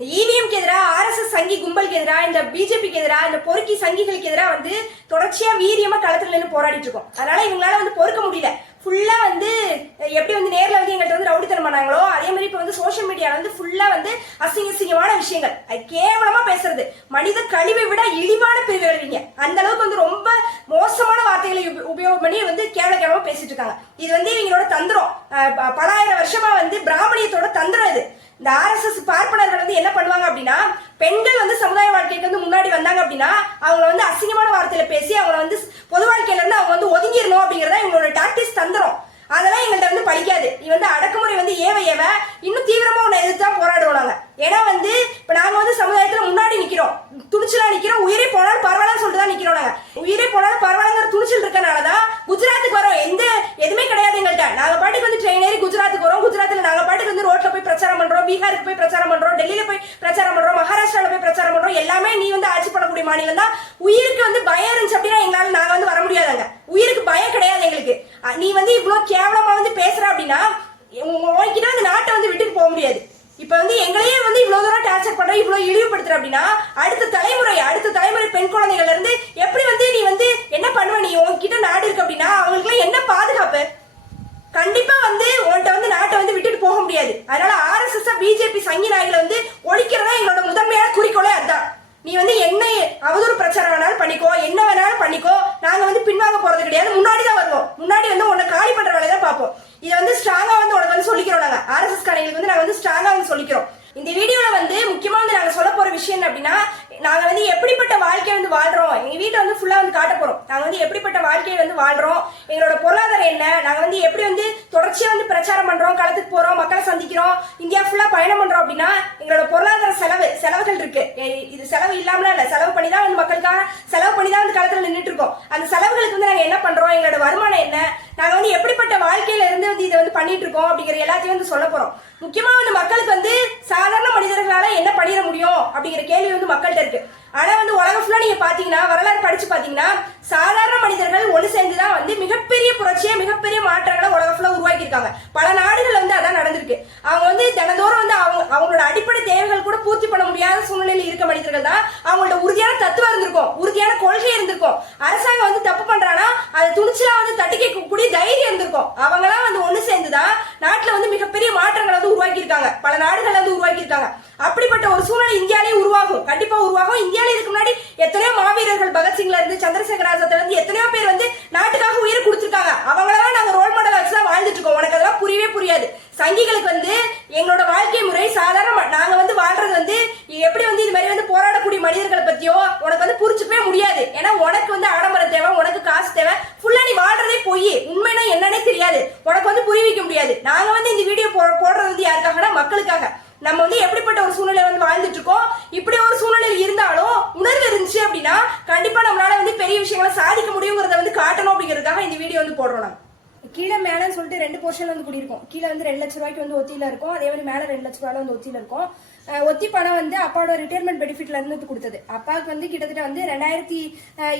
இவிஎம்க்கு எதிராக ஆர்எஸ்எஸ் சங்கி கும்பலுக்கு எதிராக இந்த பிஜேபிக்கு எதிராக இந்த பொறுக்கி சங்கிகளுக்கு எதிராக வந்து தொடர்ச்சியா வீரியமா களத்துல நின்று போராடிட்டு இருக்கோம். அதனால இவங்களால வந்து பொறுக்க முடியல. ஃபுல்லா வந்து எப்படி வந்து நேரில் வந்து எங்கள்கிட்ட வந்து ரவுடித்தனம் பண்ணாங்களோ அதே மாதிரி இப்போ வந்து சோஷியல் மீடியாவில் வந்து ஃபுல்லா வந்து அசிங்க அசிங்கமான விஷயங்கள். அது கேவலமா பேசுறது. மனித கழிவை விட இழிவான பிரிவு அந்த அளவுக்கு வந்து ரொம்ப மோசமான வார்த்தைகளை உப- உபயோகம் பண்ணி வந்து கேவல கேவலமா பேசிட்டு இருக்காங்க. இது வந்து இவங்களோட தந்திரம். ப- பல ஆயிரம் வருஷமா வந்து பிராமணியத்தோட தந்திரம் இது. இந்த ஆர்எஸ்எஸ் பார்ப்பனர்கள் வந்து என்ன பண்ணுவாங்க அப்படின்னா பெண்கள் வந்து சமுதாய வாழ்க்கைக்கு வந்து முன்னாடி வந்தாங்க அப்படின்னா அவங்கள வந்து அசிங்கமான வார்த்தையில பேசி அவங்கள வந்து பொது வாழ்க்கையில இருந்து அவங்க வந்து ஒதுங்கிடணும் அப்படிங்கறத இவங்களோட டாக்டிஸ் தந்துரும். அதெல்லாம் எங்கள்கிட்ட வந்து படிக்காது. இது வந்து அடக்குமுறை வந்து ஏவ ஏவ இன்னும் தீவிரமா உன்னை எதிர்த்து தான் போராடுவோம் நாங்க. ஏன்னா வந்து இப்ப நாங்க வந்து சமுதாயத்துல முன்னாடி நிக்கிறோம். துணிச்சலா நிக்கிறோம். உயிரே போனாலும் பரவாயில்லன்னு சொல்லிட்டு தான் நிக்கிறோம் நாங்க. உயிரே போனாலும் பரவாயில்ல துணிச்சல் இருக்கனாலதான் குஜராத்துக்கு வரோம் எந்த எதுவுமே கிடையாது எங்கள்கிட்ட நாங்க பாட்டுக்கு வந்து ட்ரெயின் ஏறி குஜராத்துக்கு வரோம் குஜராத்ல நாங்க பாட்டுக்கு வந்து ரோட்ல போய் பிரச்சாரம் பண்றோம் பீகாருக்கு போய் பிரச்சாரம் பண்றோம் டெல்லியில போய் பிரச்சாரம் பண்றோம் மகாராஷ்டிரால போய் பிரச்சாரம் பண்றோம் எல்லாமே நீ வந்து ஆட்சி பண்ணக்கூடிய மாநிலம் தான் உயிருக்கு வந்து பயம் இருந்துச்சு அப்படின்னா எங்களால நாங்க வந்து வர முடியாதாங்க உயிருக்கு பயம் கிடையாது எங்களுக்கு அஹ் நீ வந்து இவ்வளவு கேவலமா வந்து பேசுற அப்படின்னா உன்கிட்ட அந்த நாட்டை வந்து விட்டுட்டு போக முடியாது இப்ப வந்து எங்களையே வந்து இவ்வளவு தூரம் டார்ச்சர் பண்ற இவ்வளவு இழிவுபடுத்துற அப்படின்னா அடுத்த தலைமுறை அடுத்த தலைமுறை பெண் குழந்தைகள்ல இருந்து எப்படி வந்து நீ வந்து என்ன பண்ணுவ நீ உன்கிட்ட நாடு இருக்கு அப்படின்னா அவங்களுக்கு என்ன பாதுகாப்பு கண்டிப்பா வந்து உன்கிட்ட வந்து நாட்டை வந்து விட்டுட்டு போக முடியாது அதனால ஆர்எஸ்எஸ் பிஜேபி சங்கி நாய்களை வந்து ஒழிக்கிறதா எங்களோட முதன்மையான குறிக்கோளே அதுதான் நீ வந்து என்ன அவதூறு பிரச்சாரம் வேணாலும் பண்ணிக்கோ என்ன வேணாலும் பண்ணிக்கோ நாங்க வந்து பின்வாங்க போறது கிடையாது முன்னாடி தான் வருவோம் முன்னாடி வந்து உன்னை காலி பண்ற வேலையை தான் பார்ப்போம் இதை வந்து ஸ்ட்ராங்கா வந்து உனக்கு வந்து சொல்லிக்கிறோம் நாங்க ஆர்எஸ்எஸ் வந்து நாங்க வந்து ஸ்ட்ராங்கா வந்து சொல்லிக்கிறோம். இந்த வீடியோல வந்து முக்கியமா வந்து நாங்க சொல்ல போற விஷயம் என்ன அப்படின்னா நாங்க வந்து எப்படிப்பட்ட வாழ்க்கையை வந்து வாழ்றோம் எங்க வீட்டை வந்து ஃபுல்லா வந்து நாங்கள் வந்து எப்படிப்பட்ட வாழ்க்கையை வந்து வாழ்றோம்? எங்களோட பொருளாதாரம் என்ன? நாங்கள் வந்து எப்படி வந்து தொடர்ச்சியாக வந்து பிரச்சாரம் பண்ணுறோம் களத்துக்கு போகிறோம் மக்களை சந்திக்கிறோம்? இந்தியா ஃபுல்லாக பயணம் பண்ணுறோம் அப்படின்னா எங்களோட பொருளாதார செலவு செலவுகள் இருக்கு. இது செலவு இல்லாமலாம் இல்லை. செலவு பண்ணி தான் வந்து மக்களுக்காக செலவு பண்ணி தான் வந்து களத்தில் நின்றுட்டு இருக்கோம். அந்த செலவுகளுக்கு வந்து நாங்கள் என்ன பண்ணுறோம் எங்களோட வருமானம் என்ன? நாங்கள் வந்து எப்படிப்பட்ட வாழ்க்கையில இருந்து வந்து இதை வந்து பண்ணிட்டு இருக்கோம் அப்படிங்கிற எல்லாத்தையும் வந்து சொல்ல போகிறோம் முக்கியமாக வந்து மக்களுக்கு வந்து சாதாரண மனிதர்களால் என்ன பண்ணிட முடியும் அப்படிங்கிற கேள்வி வந்து மக்கள்கிட்ட இருக்கு. ஆனா வந்து உலகம் ஃபுல்லா நீங்க பாத்தீங்கன்னா வரலாறு படிச்சு பாத்தீங்கன்னா சாதாரண மனிதர்கள் ஒண்ணு சேர்ந்துதான் வந்து மிகப்பெரிய புரட்சியை மிகப்பெரிய மாற்றங்களை உலகம் ஃபுல்லா உருவாக்கி இருக்காங்க பல நாடுகள் வந்து அதான் நடந்திருக்கு. அவங்க வந்து தினந்தோறும் வந்து அவங்க அவங்களோட அடிப்படை தேவைகள் கூட பூர்த்தி பண்ண முடியாத சூழ்நிலையில் இருக்க மனிதர்கள் தான் அவங்களோட உறுதியான தத்துவம் இருந்திருக்கும் உறுதியான கொள்கை இருந்திருக்கும் அரசாங்கம் வந்து தப்பு பண்றானா அதை துணிச்சலா வந்து தட்டி கேட்கக்கூடிய தைரியம் இருந்திருக்கும் அவங்களாம் வந்து ஒண்ணு சேர்ந்துதான் நாட்டுல வந்து மிகப்பெரிய மாற்றங்களை வந்து உருவாக்கி இருக்காங்க பல நாடுகள் வந்து உருவாக்கி இருக்காங்க அப்படிப்பட்ட ஒரு சூழ்நிலை இந்தியாலே உருவாகும் கண்டிப்பா உருவாகும் இந்தியால இதுக்கு முன்னாடி எத்தனையோ மாவீரர்கள் பகத்சிங்ல இருந்து சந்திரசேகர் ஆசாத்ல இருந்து எத்தனையோ பேர் வந்து நாட்டுக்காக உயிர் கொடுத்திருக்காங்க அவங்களெல்லாம் நாங்க ரோல் மாடல் வச்சு தான் வாழ்ந்துட்டு இருக்கோம் உனக்கு அதெல்லாம் புரியவே புரியாது சங்கிகளுக்கு வந்து எங்களோட வாழ்க்கை முறை சாதாரண ம- நாங்க வந்து வாழ்றது வந்து எப்படி வந்து இது மாதிரி வந்து போராடக்கூடிய மனிதர்களை பத்தியோ உனக்கு வந்து புரிஞ்சுக்கவே முடியாது ஏன்னா உனக்கு வந்து ஆடம்பரம் தேவை உனக்கு காசு தேவை ஃபுல்லா நீ வாழ்றதே போய் உண்மைனா என்னன்னே தெரியாது உனக்கு வந்து புரிவிக்க முடியாது நாங்க வந்து இந்த வீடியோ போடுறது வந்து யாருக்காகனா மக்களுக்காக நம்ம வந்து எப்படிப்பட்ட ஒரு சூழ்நிலை வந்து வாழ்ந்துட்டு இருக்கோம் இப்படி ஒரு சூழ்நிலையில் இருந்தாலும் உணர்வு இருந்துச்சு அப்படின்னா கண்டிப்பா நம்மளால வந்து பெரிய விஷயங்களை சாதிக்க முடியுங்கிறத வந்து காட்டணும் அப்படிங்கிறதுக்காக இந்த வீடியோ வந்து போடுறோம் நாங்க கீழே மேலேன்னு சொல்லிட்டு ரெண்டு போர்ஷன் வந்து குடியிருக்கோம். கீழே வந்து ரெண்டு லட்ச ரூபாய்க்கு வந்து ஒத்தியில இருக்கும். அதே மாதிரி மேலே ரெண்டு லட்ச ரூபாயில வந்து ஒத்தியில இருக்கும். ஒத்தி பணம் வந்து அப்பாவோட ரிட்டையர்மெண்ட் பெனிஃபிட்ல இருந்து கொடுத்தது. அப்பாவுக்கு வந்து கிட்டத்தட்ட வந்து ரெண்டாயிரத்தி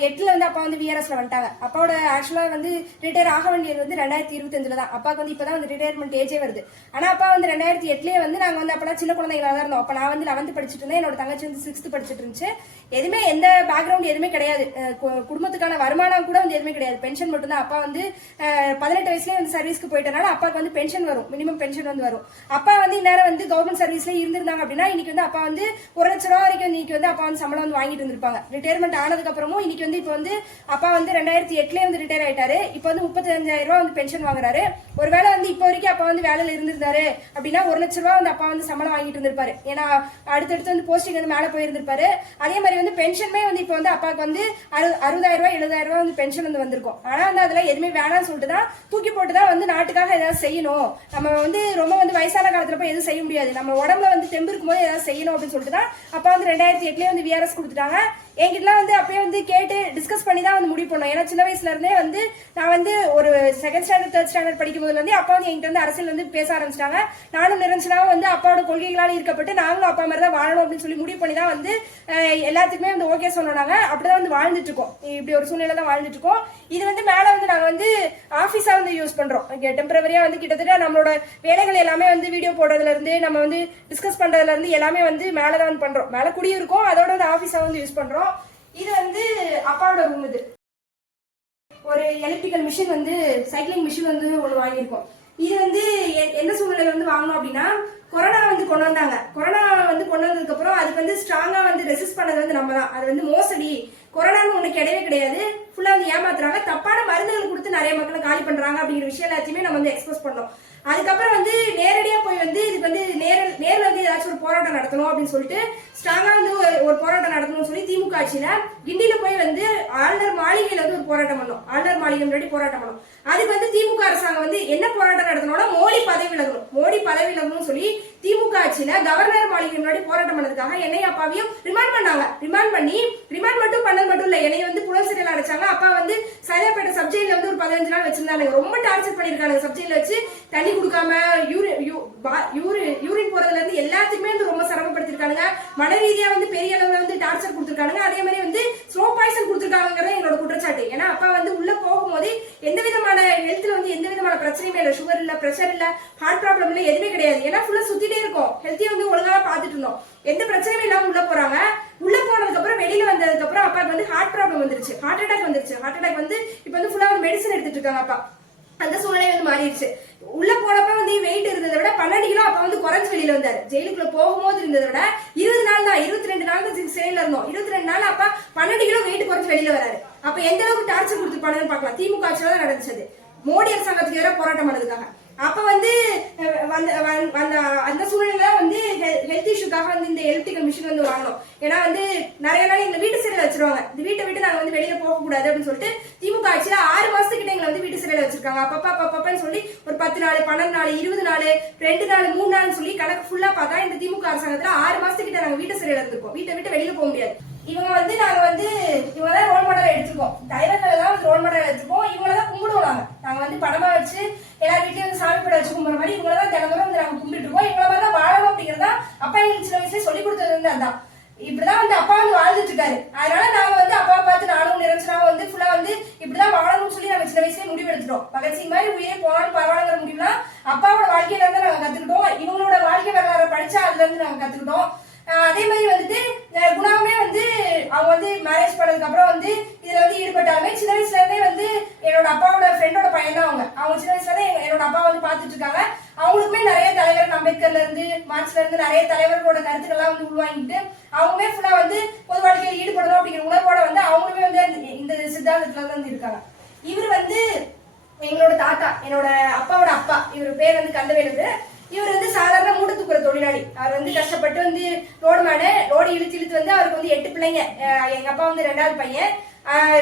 எட்டுல வந்து அப்பா வந்து விஆர்எஸ்ல வந்துட்டாங்க. அப்பாவோட ஆக்சுவலா வந்து ரிட்டையர் ஆக வேண்டியது வந்து ரெண்டாயிரத்தி இருபத்தஞ்சுல தான். அப்பாவுக்கு வந்து இப்பதான் வந்து ரிட்டையர்மெண்ட் ஏஜே வருது. ஆனா அப்பா வந்து ரெண்டாயிரத்தி எட்டுலயே வந்து நாங்க வந்து அப்பதான் சின்ன குழந்தைங்களா தான் இருந்தோம். அப்ப நான் வந்து லெவன்த் படிச்சுட்டு இருந்தேன். என்னோட தங்கச்சி வந்து சிக்ஸ்த் படிச்சுட்டு இருந்துச்சு. எதுவுமே எந்த பேக்ரவுண்ட் எதுவுமே கிடையாது. கு- குடும்பத்துக்கான வருமானம் கூட வந்து எதுவுமே கிடையாது. பென்ஷன் மட்டும்தான். அப்பா வந்து பதினெட்டு வயசுலயே வந்து சர்வீஸ்க்கு போயிட்டனால அப்பாவுக்கு வந்து பென்ஷன் வரும். மினிமம் பென்ஷன் வந்து வரும். அப்பா வந்து இந்நேரம் வந்து கவர்மெண்ட் சர்வீஸ்ல இருந்திருந்தாங்க அப்படின்னா இன்னைக்கு வந்து அப்பா வந்து ஒரு லட்ச ரூபா வரைக்கும் இன்னைக்கு வந்து அப்பா வந்து சம்பளம் வந்து வாங்கிட்டு இருந்திருப்பாங்க ரிட்டையர்மெண்ட் ஆனதுக்கு அப்புறமும் இன்னைக்கு வந்து இப்போ வந்து அப்பா வந்து ரெண்டாயிரத்தி எட்டுலயே வந்து ரிட்டையர் ஆயிட்டாரு. இப்போ வந்து முப்பத்தஞ்சாயிரம் ரூபா வந்து பென்ஷன் வாங்குறாரு. ஒருவேளை வந்து இப்போ வரைக்கும் அப்பா வந்து வேலையில இருந்திருந்தாரு அப்படின்னா ஒரு லட்ச ரூபா வந்து அப்பா வந்து சம்பளம் வாங்கிட்டு இருந்திருப்பாரு ஏன்னா அடுத்தடுத்து வந்து போஸ்டிங் வந்து மேலே போயிருந்திருப்பாரு. அதே மாதிரி வந்து பென்ஷனுமே வந்து இப்போ வந்து அப்பாவுக்கு வந்து அறு அறுபதாயிரம் ரூபாய் எழுபதாயிரம் ரூபாய் வந்து பென்ஷன் வந்து வந்திருக்கும். ஆனா வந்து அதெல்லாம் எதுவுமே வேணாம்னு சொல்லிட்டு தான் தூக்கி போட்டு தான் வந்து நாட்டுக்காக ஏதாவது செய்யணும். நம்ம வந்து ரொம்ப வந்து வயசான காலத்துல போய் எதுவும் செய்ய முடியாது. நம்ம உடம்புல வந்து தெம்பு இருக்கும்போது ஏதாவது செய்யணும் அப்படின்னு சொல்லிட்டு தான் அப்பா வந்து ரெண்டாயிரத்தி எட்டுலேயே வந்து விஆர்எஸ் கொடுத்துட்டாங்க. என்கிட்டலாம் வந்து அப்பயே வந்து கேட்டு டிஸ்கஸ் பண்ணி தான் வந்து முடிவு பண்ணோம். ஏன்னா சின்ன வயசுல இருந்தே வந்து நான் வந்து ஒரு செகண்ட் ஸ்டாண்டர்ட் தேர்ட் ஸ்டாண்டர்ட் படிக்கும் போதுல இருந்தே அப்பா வந்து என்கிட்ட வந்து அரசியல் வந்து பேச ஆரம்பிச்சிட்டாங்க. நானும் நிரஞ்சனாவும் வந்து அப்பாவோட கொள்கைகளால் ஈர்க்கப்பட்டு நாங்களும் அப்பா மாதிரி தான் வாழணும் அப்படின்னு சொல்லி முடிவு பண்ணி தான் வந்து எல்லாத்துக்குமே வந்து ஓகே சொன்னாங்க அப்படிதான் வந்து வாழ்ந்துட்டு இருக்கோம். இப்படி ஒரு சூழ்நிலை தான் வாழ்ந்துட்டு இருக்கோம். இது வந்து மேல வந்து நாங்க வந்து ஆபீஸா வந்து யூஸ் பண்றோம். டெம்பரவரியா வந்து கிட்டத்தட்ட நம்மளோட வேலைகள் எல்லாமே வந்து வீடியோ போடுறதுல இருந்து நம்ம வந்து டிஸ்கஸ் பண்றதுல இருந்து எல்லாமே வந்து மேலே தான் வந்து பண்றோம். மேல குடியிருக்கோம் அதோட வந்து ஆபீஸா வந்து யூஸ் பண்றோம். இது வந்து அப்பாவோட ரூம் இது. ஒரு எலக்ட்ரிக்கல் மிஷின் வந்து சைக்கிளிங் மிஷின் வந்து ஒன்று வாங்கியிருக்கோம். இது வந்து எ- எந்த சூழ்நிலையில வந்து வாங்கணும் அப்படின்னா கொரோனா வந்து கொண்டு வந்தாங்க. கொரோனா வந்து கொண்டு வந்ததுக்கு அப்புறம் அதுக்கு வந்து ஸ்ட்ராங்கா வந்து ரெசிஸ்ட் பண்ணது வந்து நம்ம தான் அது வந்து மோசடி. கொரோனான்னு உனக்கு கிடையவே கிடையாது. ஃபுல்லா வந்து ஏமாத்துறாங்க. தப்பான மருந்துகள் கொடுத்து நிறைய மக்களை காலி பண்றாங்க அப்படிங்கிற விஷயம் எல்லாத்தையுமே நம்ம வந்து எக்ஸ்போஸ் பண்ணோம். அதுக்கப்புறம் வந்து நேரடியாக போய் வந்து இதுக்கு வந்து நேர நேரில் வந்து ஏதாச்சும் ஒரு போராட்டம் நடத்தணும் அப்படின்னு சொல்லிட்டு ஸ்ட்ராங்காக வந்து ஒரு- போராட்டம் நடத்தணும்னு சொல்லி திமுக ஆட்சியில் கிண்டியில் போய் வந்து ஆளுநர் மாளிகையில் வந்து ஒரு போராட்டம் பண்ணோம். ஆளுநர் மாளிகை முன்னாடி போராட்டம் பண்ணோம். அதுக்கு வந்து திமுக அரசாங்கம் வந்து என்ன போராட்டம் நடத்தணும்னா மோடி பதவி விலகணும். மோடி பதவி விலகணும்னு சொல்லி திமுக ஆட்சியில கவர்னர் மாளிகை முன்னாடி போராட்டம் பண்ணதுக்காக என்னை அப்பாவையும் ரிமாண்ட் பண்ணாங்க. ரிமாண்ட் பண்ணி ரிமாண்ட் மட்டும் பண்ணது மட்டும் இல்ல என்னை வந்து புலன் சிறையில் அடைச்சாங்க. அப்பா வந்து சரியாப்பட்ட சப்ஜெக்ட்ல வந்து ஒரு பதினஞ்சு நாள் வச்சிருந்தாங்க. ரொம்ப டார்ச்சர் பண்ணிருக்காங்க சப்ஜெக்ட்ல வச்சு. தண்ணி கொடுக்காம யூரின் யூரின் போறதுல இருந்து எல்லாத்துக்குமே வந்து ரொம்ப சிரமப்படுத்திருக்காங்க மன ரீதியா வந்து பெரிய அளவுல வந்து டார்ச்சர் கொடுத்துருக்காங்க அதே மாதிரி வந்து ஸ்லோ பாய்சன் கொடுத்திருக்காங்கிறது என்னோட குற்றச்சாட்டு. ஏன்னா அப்பா வந்து உள்ள போகும்போது எந்த விதமான ஹெல்த்ல வந்து எந்த விதமான பிரச்சனையுமே இல்லை. சுகர் இல்லை ப்ரெஷர் இல்லை ஹார்ட் ப்ராப்ளம் இல்லை எதுவுமே கிடையாது. ஏன்னா ஃபுல்லாக சுற்றிட்டே இருக்கும். ஹெல்த்தியாக வந்து ஒழுங்காக பார்த்துட்டு இருந்தோம். எந்த பிரச்சனையும் இல்லாமல் உள்ளே போகிறாங்க உள்ளே போனதுக்கப்புறம் வெளியில் வந்ததுக்கப்புறம் அப்பாவுக்கு வந்து ஹார்ட் ப்ராப்ளம் வந்துருச்சு. ஹார்ட் அட்டாக் வந்துருச்சு. ஹார்ட் அட்டாக் வந்து இப்போ வந்து ஃபுல்லாக வந்து மெடிசன் எடுத்துட்டு இருக்காங்க அப்பா. அந்த சூழ்நிலை வந்து மாறிடுச்சு. உள்ள போனப்ப வந்து வெயிட் இருந்ததை விட பன்னெண்டு கிலோ அப்ப வந்து குறைஞ்சு வெளியில வந்தாரு. ஜெயிலுக்குள்ள போகும்போது இருந்ததை விட இருபது நாள் தான் இருபத்தி ரெண்டு நாள் தான் சிறையில இருந்தோம். இருபத்தி ரெண்டு நாள் அப்ப பன்னெண்டு கிலோ வெயிட் குறைஞ்சு வெளியில வராரு. அப்ப எந்த அளவுக்கு டார்ச்சர் கொடுத்துருப்பானுன்னு பார்க்கலாம். திமுக ஆட்சியில தான் நடந்துச்சது மோடி அரசாங்கத்துக்கு எதிராக போராட்டம் பண்ணதுக்காக அப்ப வந்து வந்த அந்த அந்த சூழ்நிலை வந்து ஹெல்த் இஷ்யூக்காக வந்து இந்த எலக்ட்ரிக்கல் மிஷின் வந்து வாங்கணும். ஏன்னா வந்து நிறைய நாள் எங்க வீட்டு சிறையில வச்சிருவாங்க. இந்த வீட்டை விட்டு நாங்க வந்து வெளியில போக கூடாது அப்படின்னு சொல்லிட்டு திமுக ஆட்சியில ஆறு மாசத்துக்கிட்ட எங்களை வந்து வீட்டு சிறையில வச்சிருக்காங்க. அப்பப்பா அப்பப்பன்னு சொல்லி ஒரு பத்து நாள் பன்னெண்டு நாள் இருபது நாள் ரெண்டு நாள் மூணு நாள் சொல்லி கணக்கு ஃபுல்லா பார்த்தா இந்த திமுக அரசாங்கத்துல ஆறு மாசத்துக்கிட்ட நாங்க வீட்டு சிறையில இருந்திருக்கோம். வீட்டை விட்டு வெளியில போக முடியாது. இவங்க வந்து நாங்க வந்து இவங்க தான் ரோல் மாடல் எடுத்திருக்கோம். தலைவர்கள் தான் வந்து ரோல் மாடல் எடுத்துப்போம் இவங்கள தான் கும்பிடுவோம் நாங்க. நாங்க வந்து படமா வச்சு எல்லா வீட்லயும் சாமி படம் வச்சு கும்பிடுற மாதிரி இவங்கள தான் தினமுறை வந்து நாங்க கும்பிட்டு இருக்கோம். இவங்கள மாதிரி தான் வாழணும் அப்படிங்கறதா அப்பா எங்களுக்கு சின்ன வயசுல சொல்லி கொடுத்தது வந்து அதான். இப்படிதான் வந்து அப்பா வந்து வாழ்ந்துட்டு இருக்காரு. அதனால நாங்க வந்து அப்பா பார்த்து நானும் நிரஞ்சனாவும் வந்து ஃபுல்லா வந்து இப்படிதான் வாழணும்னு சொல்லி நாங்க சின்ன வயசுல முடிவு எடுத்துட்டோம் பகத்சிங் மாதிரி உயிரே போனாலும் பரவாயில்லங்கிற முடிவுலாம் அப்பாவோட வாழ்க்கையில இருந்து நாங்க கத்துக்கிட்டோம். இவங்களோட வாழ்க்கை வரலாறு படிச்சா அதுல இருந்து நாங்க கத்துக்கிட்டோம். அதே மாதிரி வந்துட்டு குணாவுமே வந்து அவங்க வந்து மேரேஜ் பண்ணதுக்கு அப்புறம் வந்து இதுல வந்து ஈடுபட்டாலுமே சின்ன வயசுல இருந்தே வந்து என்னோட அப்பாவோட ஃப்ரெண்டோட பையன் தான் அவங்க. அவங்க சின்ன வயசுல இருந்தே என்னோட அப்பா வந்து பாத்துட்டு இருக்காங்க. அவங்களுக்குமே நிறைய தலைவர் அம்பேத்கர்ல இருந்து மார்க்ஸ்ல இருந்து நிறைய தலைவர்களோட கருத்துக்கள்லாம் வந்து உள்வாங்கிட்டு அவங்களுமே ஃபுல்லா வந்து பொது வாழ்க்கையில் ஈடுபடணும் அப்படிங்கிற உணர்வோட வந்து அவங்களுமே வந்து இந்த சித்தாந்தத்துல வந்து இருக்காங்க. இவர் வந்து எங்களோட தாத்தா என்னோட அப்பாவோட அப்பா. இவர் பேர் வந்து கந்தவேலு. இவர் வந்து சாதாரண மூட்டை தூக்குற தொழிலாளி. அவர் வந்து கஷ்டப்பட்டு வந்து ரோடு மேடு ரோடு இழுத்து இழுத்து வந்து அவருக்கு வந்து எட்டு பிள்ளைங்க எங்க அப்பா வந்து ரெண்டாவது பையன்.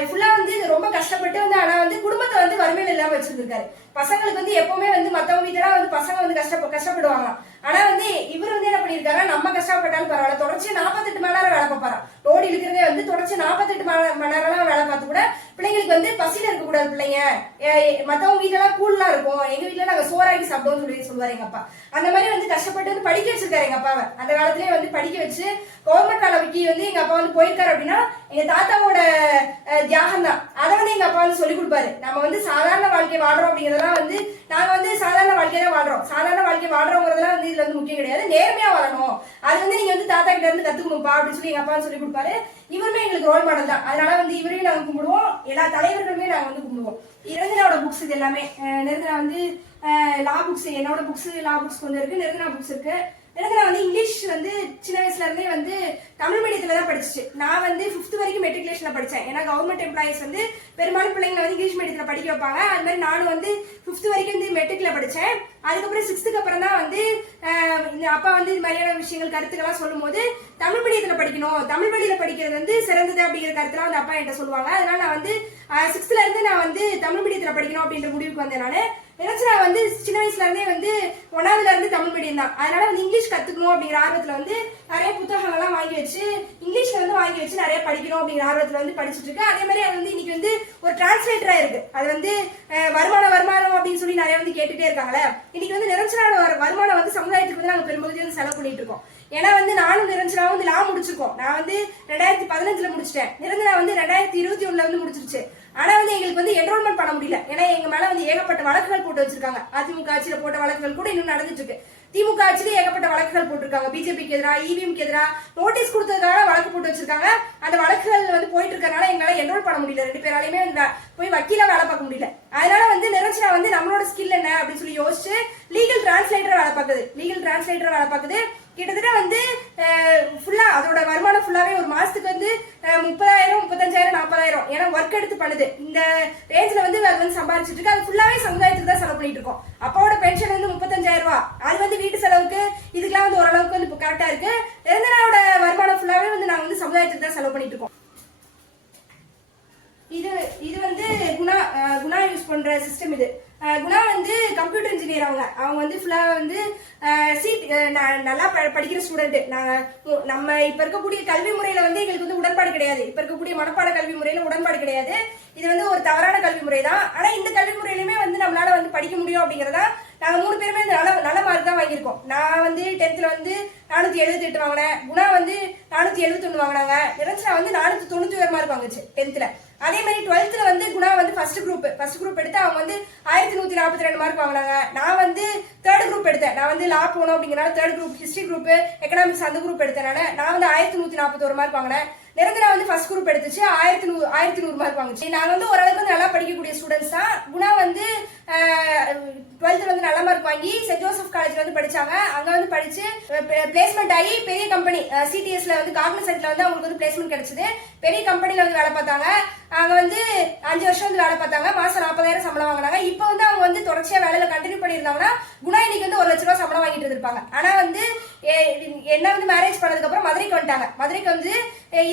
ஃபுல்லா வந்து ரொம்ப கஷ்டப்பட்டு வந்து ஆனா வந்து குடும்பத்தை வந்து வறுமையில இல்லாம வச்சிருந்திருக்காரு. பசங்களுக்கு வந்து எப்பவுமே வந்து மத்தவங்க வீட்டுல வந்து பசங்க வந்து கஷ்ட கஷ்டப்படுவாங்க. ஆனா வந்து இவர் வந்து என்ன பண்ணிருக்காரு நம்ம கஷ்டப்பட்டாலும் பரவாயில்ல. தொடர்ச்சி நாற்பத்தெட்டு மணி நேரம் வேலை பார்ப்பாராம். ரோடு இழுக்கிறதே வந்து தொடர்ச்சி நாற்பத்தெட்டு மணி நேரம் வேலை பார்த்து கூட பிள்ளைங்களுக்கு வந்து பசியில இருக்க கூடாது பிள்ளைங்க. ஏ- மத்தவங்க வீட்டுல எல்லாம் கூழ்லாம் இருக்கும். எங்க வீட்டுல நாங்க சோறாக்கி சாப்பிடுவோம்னு சொல்லி சொல்லுவாரு எங்க அப்பா. அந்த மாதிரி வந்து கஷ்டப்பட்டு வந்து படிக்க வச்சிருக்காரு எங்க அப்பாவை. அந்த காலத்திலேயே வந்து படிக்க வச்சு கவர்மெண்ட் அளவுக்கு வந்து எங்க அப்பா வந்து போயிருக்காரு அப்படின்னா எங்க தாத்தாவோட தியாகம் தான் அதை வந்து எங்க அப்பா வந்து சொல்லி கொடுப்பாரு. நம்ம வந்து சாதாரண வாழ்க்கை வாழ்றோம் அதெல்லாம் வந்து நாங்க வந்து சாதாரண வாழ்க்கையை தான் வாழ்றோம். சாதாரண வாழ்க்கை வாழ்றோங்கிறதுலாம் வந்து இதுல வந்து முக்கியம் கிடையாது. நேர்மையா வாழணும். அது வந்து நீங்க வந்து தாத்தா கிட்ட இருந்து கத்துக்கணும்ப்பா அப்படின்னு சொல்லி எங்க அப்பா சொல்லி கொடுப்பாரு. இவருமே எங்களுக்கு ரோல் மாடல் தான். அதனால வந்து இவரையும் நாங்க கும்பிடுவோம். எல்லா தலைவர்களுமே நாங்க வந்து கும்பிடுவோம். நிரஞ்சனாவோட புக்ஸ் இது எல்லாமே. நிரஞ்சனா வந்து லா புக்ஸ் என்னோட புக்ஸ் லா புக்ஸ் கொஞ்சம் இருக்கு நிரஞ்சனா புக்ஸ் இருக்கு. எனக்கு நான் வந்து இங்கிலீஷ் வந்து சின்ன வயசுல இருந்தே வந்து தமிழ் மீடியத்துல தான் படிச்சுச்சு. நான் வந்து ஃபிஃப்த் வரைக்கும் மெட்ரிகுலேஷன்ல படிச்சேன். ஏன்னா கவர்மெண்ட் எம்ப்ளாயிஸ் வந்து பெரும்பாலும் பிள்ளைங்களை வந்து இங்கிலீஷ் மீடியத்துல படிக்க வைப்பாங்க. அது மாதிரி நானும் வந்து ஃபிஃப்த் வரைக்கும் வந்து மெட்ரிக்ல படிச்சேன். அதுக்கப்புறம் சிக்ஸ்த்துக்கு அப்புறம் தான் வந்து இந்த அப்பா வந்து இது மாதிரியான விஷயங்கள் கருத்துக்கெல்லாம் சொல்லும்போது தமிழ் மீடியத்துல படிக்கணும். தமிழ் வழியில படிக்கிறது வந்து சிறந்தது அப்படிங்கிற கருத்துலாம் வந்து அப்பா என்கிட்ட சொல்லுவாங்க. அதனால நான் வந்து சிக்ஸ்த்ல இருந்து நான் வந்து தமிழ் மீடியத்துல படிக்கணும் அப்படின்ற முடிவுக்கு வந்தேன் நான். நினைச்சு நான் வந்து சின்ன வயசுல இருந்தே வந்து ஒன்னாவதுல இருந்து தமிழ் மீடியம் தான். அதனால வந்து இங்கிலீஷ் கத்துக்கணும் அப்படிங்கிற ஆர்வத்துல வந்து நிறைய புத்தகங்கள்லாம் வாங்கி வச்சு இங்கிலீஷ்ல வந்து வாங்கி வச்சு நிறைய படிக்கணும் அப்படிங்கிற ஆர்வத்துல வந்து படிச்சுட்டு இருக்கு அதே மாதிரி அது வந்து இன்னைக்கு வந்து ஒரு டிரான்ஸ்லேட்டரா இருக்கு. அது வந்து வருமான வருமானம் வருமானம் அப்படின்னு சொல்லி நிறைய வந்து கேட்டுட்டே இருக்காங்களே இன்னைக்கு வந்து நிரஞ்சனான வருமானம் வந்து சமுதாயத்துக்கு வந்து நாங்க பெரும்பகுதி வந்து செலவு பண்ணிட்டு இருக்கோம். ஏன்னா வந்து நானும் நிரஞ்சனாவும் வந்து லா முடிச்சிருக்கோம். நான் வந்து ரெண்டாயிரத்தி பதினஞ்சுல முடிச்சிட்டேன். நிரஞ்சனா வந்து ரெண்டாயிரத்தி இருபத்தி ஒண்ணுல வந்து முடிச்சிருச்சு. ஆனா வந்து எங்களுக்கு வந்து என்ரோல்மெண்ட் பண்ண முடியல. ஏன்னா எங்க மேல வந்து ஏகப்பட்ட வழக்குகள் போட்டு வச்சிருக்காங்க. அதிமுக ஆட்சியில போட்ட வழக்குகள் கூட இன்னும் நடந்துட்டு இருக்கு திமுக ஆட்சியில ஏகப்பட்ட வழக்குகள் போட்டிருக்காங்க. பிஜேபிக்கு எதிராக இவிஎம்க்கு எதிராக நோட்டீஸ் கொடுத்ததுக்காக வழக்கு போட்டு வச்சிருக்காங்க. அந்த வழக்குகள் வந்து போயிட்டு இருக்கறனால எங்களால என்ரோல் பண்ண முடியல. ரெண்டு பேராலையுமே போய் வக்கீல வேலை பார்க்க முடியல. அதனால வந்து நிரஞ்சனா வந்து நம்மளோட ஸ்கில் என்ன அப்படின்னு சொல்லி யோசிச்சு லீகல் டிரான்ஸ்லேட்டர் வேலை பார்க்குது. லீகல் டிரான்ஸ்லேட்டர் வேலை பார்க்குது. கிட்டத்தட்ட வந்து ஃபுல்லா அதோட வருமானம் ஃபுல்லாவே ஒரு மாசத்துக்கு வந்து முப்பதாயிரம் முப்பத்தஞ்சாயிரம் நாற்பதாயிரம் ஏன்னா ஒர்க் எடுத்து பண்ணுது. இந்த ரேஞ்சில் வந்து அது வந்து சம்பாரிச்சிட்டு இருக்கு. அது ஃபுல்லாவே சமுதாயத்துக்கு தான் செலவு பண்ணிட்டு இருக்கோம். அப்பாவோட பென்ஷன் வந்து முப்பத்தஞ்சாயிரம் ரூபா அது வந்து வீட்டு செலவுக்கு இதுக்கெல்லாம் வந்து ஓரளவுக்கு வந்து இப்போ கரெக்டா இருக்கு. நிரந்தனாவோட வருமானம் ஃபுல்லாவே வந்து நான் வந்து சமுதாயத்துக்கு தான் செலவு பண்ணிட்டு இருக்கோம். இது இது வந்து குணா குணா யூஸ் பண்ற சிஸ்டம் இது. குணா வந்து கம்ப்யூட்டர் இன்ஜினியர் அவங்க. அவங்க வந்து ஃபுல்லாக வந்து சீட் நல்லா ப- படிக்கிற ஸ்டூடெண்ட் நாங்கள் நம்ம இப்போ இருக்கக்கூடிய கல்வி முறையில் வந்து எங்களுக்கு வந்து உடன்பாடு கிடையாது. இப்போ இருக்கக்கூடிய மனப்பாட கல்வி முறையில் உடன்பாடு கிடையாது. இது வந்து ஒரு தவறான கல்வி முறை தான். ஆனால் இந்த கல்வி முறையிலுமே வந்து நம்மளால வந்து படிக்க முடியும் அப்படிங்கிறதா நாங்கள் மூணு பேருமே இந்த நல்ல நல்ல மார்க் தான் வாங்கியிருக்கோம். நான் வந்து டென்த்தில் வந்து நானூற்றி எழுபத்தி எட்டு வாங்கினேன். குணா வந்து நானூற்றி எழுபத்தொன்று வாங்கினாங்க. நிரஞ்சனா வந்து நானூற்றி தொண்ணூற்றி ஒரு மார்க் வாங்குச்சு டென்த்தில் அதே மாதிரி டுவெல்த்தில் வந்து குணா வந்து ஃபர்ஸ்ட் குரூப் ஃபர்ஸ்ட் குரூப் எடுத்து அவங்க வந்து ஆயிரத்தி நூற்றி நாற்பத்தி ரெண்டு மார்க் வாங்கினாங்க. நான் வந்து தேர்ட் குரூப் எடுத்தேன். நான் வந்து லா போகணும் அப்படிங்கிறனால third group history group economics அந்த குரூப் எடுத்தனால நான் வந்து ஆயிரத்தி நூற்றி நாற்பத்தோரு மார்க் வாங்கினேன். நிரந்தரா வந்து ஃபர்ஸ்ட் குரூப் எடுத்துச்சு. ஆயிரத்தி நூறு ஆயிரத்தி நூறு மார்க் வாங்குச்சு. நான் வந்து ஓரளவுக்கு வந்து நல்லா படிக்கக்கூடிய ஸ்டூடெண்ட்ஸ் தான். குணா வந்து டுவெல்த்தில் வந்து நல்ல மார்க் வாங்கி சென்ட் ஜோசப் காலேஜில் வந்து படித்தாங்க அங்கே வந்து படித்து பிளேஸ்மெண்ட் ஆகி பெரிய கம்பெனி சிடிஎஸ்ல வந்து காக்னிசென்ட்ல வந்து அவங்களுக்கு வந்து பிளேஸ்மெண்ட் கிடைச்சது. பெரிய கம்பெனில வந்து வேலை பார்த்தாங்க. அங்க வந்து அஞ்சு வருஷம் வந்து வேலை பார்த்தாங்க. மாசம் நாற்பதாயிரம் சம்பளம் வாங்கினாங்க. இப்போ வந்து அவங்க வந்து தொடர்ச்சியா வேலையில கண்டினியூ பண்ணியிருந்தாங்கன்னா குணா இன்னைக்கு வந்து ஒரு லட்ச ரூபா சம்பளம் வாங்கிட்டு இருந்திருப்பாங்க. ஆனா வந்து என்ன வந்து மேரேஜ் பண்ணதுக்கு அப்புறம் மதுரைக்கு வந்துட்டாங்க. மதுரைக்கு வந்து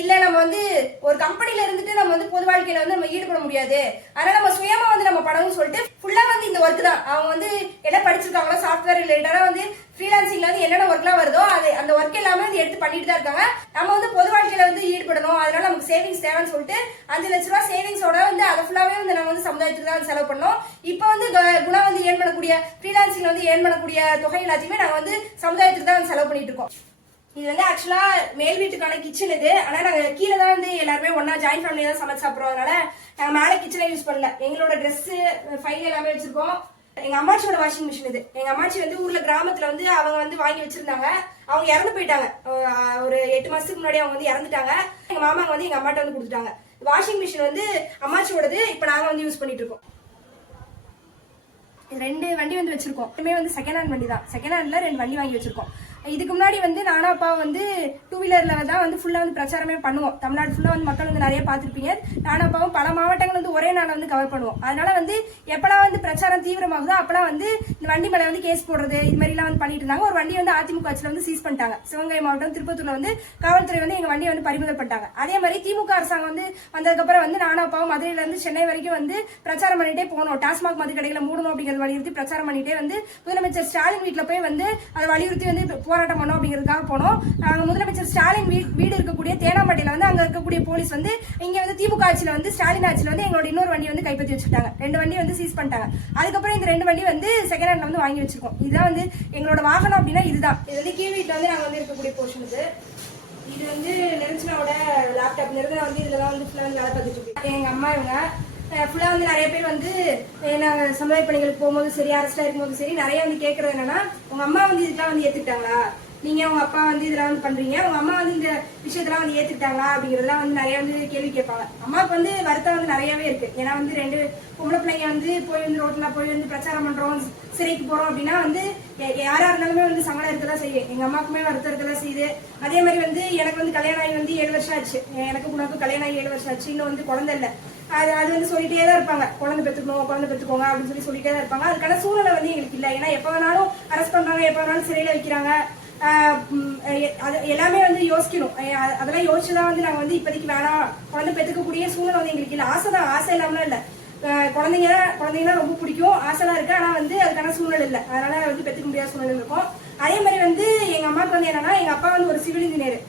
இல்லை இல்ல நம்ம வந்து ஒரு கம்பெனில இருந்துட்டு நம்ம வந்து பொது வாழ்க்கையில வந்து நம்ம ஈடுபட முடியாது. அதனால நம்ம சுயமா வந்து நம்ம படம்னு சொல்லிட்டு ஃபுல்லா வந்து இந்த ஒர்க் தான். அவங்க வந்து என்ன படிச்சிருக்காங்களோ சாஃப்ட்வேர் ரிலேட்டடா வந்து ஃப்ரீலான்சிங்ல வந்து என்னென்ன ஒர்க்லாம் வருதோ அது அந்த ஒர்க் எல்லாமே வந்து எடுத்து பண்ணிட்டு தான் இருக்காங்க. நம்ம வந்து பொது வாழ்க்கையில வந்து ஈடுபடணும். அதனால நமக்கு சேவிங்ஸ் தேவைன்னு சொல்லிட்டு அஞ்சு லட்ச ரூபா சேவிங்ஸோட வந்து அதை ஃபுல்லாவே வந்து நம்ம வந்து சமுதாயத்துக்கு தான் வந்து செலவு பண்ணோம். இப்போ வந்து க- குணா வந்து ஏர்ன் பண்ணக்கூடிய ஃப்ரீலான்சிங்ல வந்து ஏர்ன் பண்ணக்கூடிய தொகை எல்லாத்தையுமே நாங்கள் வந்து சமுதாயத்துக்கு தான் வந்து செலவு பண்ணிட்டு இருக்கோம். இது வந்து ஆக்சுவலா மேல் வீட்டுக்கான கிச்சன் இது. ஆனா நாங்க கீழே தான் வந்து எல்லாருமே ஒன்னா ஜாயின் ஃபேமிலி தான் சமைச்சு சாப்பிடுறோம். அதனால நாங்க மேல கிச்சனை யூஸ் பண்ணல. எங்களோட ட்ரெஸ் ஃபைல் எல்லாமே வச்சிருக்கோம். எங்க அம்மாச்சியோட வாஷிங் மிஷின் இது. எங்க அம்மாச்சி வந்து ஊர்ல கிராமத்துல வந்து அவங்க வந்து வாங்கி வச்சிருந்தாங்க. அவங்க இறந்து போயிட்டாங்க. ஒரு எட்டு மாசத்துக்கு முன்னாடி அவங்க வந்து இறந்துட்டாங்க. எங்க மாமாங்க வந்து எங்க அம்மாட்ட வந்து கொடுத்துட்டாங்க. வாஷிங் மிஷின் வந்து அம்மாச்சியோடது இப்ப நாங்க வந்து யூஸ் பண்ணிட்டு இருக்கோம். ரெண்டு வண்டி வந்து வச்சிருக்கோம். எப்பவுமே வந்து செகண்ட் ஹேண்ட் வண்டி தான் செகண்ட் ஹேண்ட்ல ரெண்டு வண்டி வாங்கி வச்சிருக்கோம். இதுக்கு முன்னாடி வந்து நானா அப்பா வந்து டூ வீலர்ல தான் வந்து ஃபுல்லா வந்து பிரச்சாரமே பண்ணுவோம். தமிழ்நாடு ஃபுல்லா வந்து மக்கள் வந்து நிறைய பார்த்துருப்பீங்க. நானா அப்பாவும் பல மாவட்டங்கள் வந்து ஒரே நாளை வந்து கவர் பண்ணுவோம். அதனால வந்து எப்பலாம் வந்து பிரச்சாரம் தீவிரமாகுதோ அப்பலாம் வந்து இந்த வண்டி மேல வந்து கேஸ் போடுறது இது மாதிரிலாம் வந்து பண்ணிட்டு இருந்தாங்க. ஒரு வண்டி வந்து அதிமுக ஆட்சியில வந்து சீஸ் பண்ணிட்டாங்க. சிவகங்கை மாவட்டம் திருப்பத்தூர்ல வந்து காவல்துறை வந்து எங்க வண்டியை வந்து பறிமுதல் பண்ணிட்டாங்க அதே மாதிரி திமுக அரசாங்கம் வந்து வந்ததுக்கப்புறம் வந்து நானா அப்பாவும் மதுரையில இருந்து சென்னை வரைக்கும் வந்து பிரச்சாரம் பண்ணிட்டே போனோம். டாஸ்மாக் மது கடைகளை மூடணும் அப்படிங்கிறத வலியுறுத்தி பிரச்சாரம் பண்ணிட்டே வந்து முதலமைச்சர் ஸ்டாலின் வீட்டில் போய் வந்து அதை வலியுறுத்தி வந்து போராட்டம் பண்ணோம் அப்படிங்கிறதுக்காக போனோம். நாங்கள் முதலமைச்சர் ஸ்டாலின் வீ- வீடு இருக்கக்கூடிய தேனாம்பட்டியில் வந்து அங்கே இருக்கக்கூடிய போலீஸ் வந்து இங்கே வந்து திமுக ஆட்சியில் வந்து ஸ்டாலின் ஆட்சியில் வந்து எங்களோட இன்னொரு வண்டி வந்து கைப்பற்றி வச்சுட்டாங்க ரெண்டு வண்டி வந்து சீஸ் பண்ணிட்டாங்க. அதுக்கப்புறம் இந்த ரெண்டு வண்டி வந்து செகண்ட் ஹேண்ட்ல வந்து வாங்கி வச்சிருக்கோம். இதுதான் வந்து எங்களோட வாகனம் அப்படின்னா இதுதான். இது வந்து கீழ் வீட்டில் வந்து நாங்கள் வந்து இருக்கக்கூடிய போர்ஷன் இது. இது வந்து நெருஞ்சனாவோட லேப்டாப் நிறுவனம் வந்து இதெல்லாம் தான் வந்து ஃபுல்லாக வேலை பார்த்துட்டு இருக்கு. எங்கள் அம்மா இவங்க ஃபுல்லாக வந்து நிறைய பேர் வந்து நாங்கள் சமுதாய பணிகளுக்கு போகும்போது சரி அரசாக இருக்கும்போது சரி நிறைய வந்து கேட்குறது என்னன்னா உங்கள் அம்மா வந்து இதுக்கெல்லாம் வந்து ஏற்றுக்கிட்டாங்களா நீங்க உங்க அப்பா வந்து இதெல்லாம் வந்து பண்றீங்க. உங்க அம்மா வந்து இந்த விஷயத்தெல்லாம் வந்து ஏத்துக்கிட்டாங்களா அப்படிங்கறதெல்லாம் வந்து நிறைய வந்து கேள்வி கேட்பாங்க. அம்மாவுக்கு வந்து வருத்தம் வந்து நிறையவே இருக்கு. ஏன்னா வந்து ரெண்டு பொம்பளை பிள்ளைங்க வந்து போய் வந்து ரோட்ல போய் வந்து பிரச்சாரம் பண்றோம் சிறைக்கு போறோம் அப்படின்னா வந்து யாராக யாரா இருந்தாலுமே வந்து சங்கடம் இருக்கதான் செய்யும். எங்க அம்மாக்குமே வருத்தம் இருக்கதான் செய்யுது. அதே மாதிரி வந்து எனக்கு வந்து கல்யாணம் ஆகி வந்து ஏழு வருஷம் ஆச்சு. எனக்கு உனக்கு கல்யாணம் ஆகி ஏழு வருஷம் ஆச்சு. இன்னும் வந்து குழந்தை இல்ல. அது அது வந்து சொல்லிட்டே தான் இருப்பாங்க. குழந்தை பெற்றுக்கணும் குழந்தை பெற்றுக்கோங்க அப்படின்னு சொல்லி சொல்லிட்டே தான் இருப்பாங்க. அதுக்கான சூழ்நிலை வந்து எங்களுக்கு இல்ல. ஏன்னா எப்ப வேணாலும் அரெஸ்ட் பண்றாங்க எப்ப வேணாலும் சிறையில வைக்கிறாங்க. அது எல்லாமே வந்து யோசிக்கணும். அதெல்லாம் அ- அதெல்லாம் யோசிச்சுதான் வந்து நாங்கள் வந்து இப்போதைக்கு வேணாம். குழந்தை பெற்றுக்கக்கூடிய சூழ்நிலை வந்து எங்களுக்கு இல்லை. ஆசை தான் ஆசை இல்லாமலாம் இல்லை. குழந்தைங்க குழந்தைங்கலாம் ரொம்ப பிடிக்கும். ஆசைலாம் இருக்கு. ஆனால் வந்து அதுக்கான சூழ்நிலை இல்லை. அதனால வந்து பெற்றுக்க முடியாத சூழ்நிலை இருக்கும். அதே மாதிரி வந்து எங்கள் அம்மாவுக்கு வந்து என்னன்னா எங்கள் அப்பா வந்து ஒரு சிவில் இன்ஜினியர்.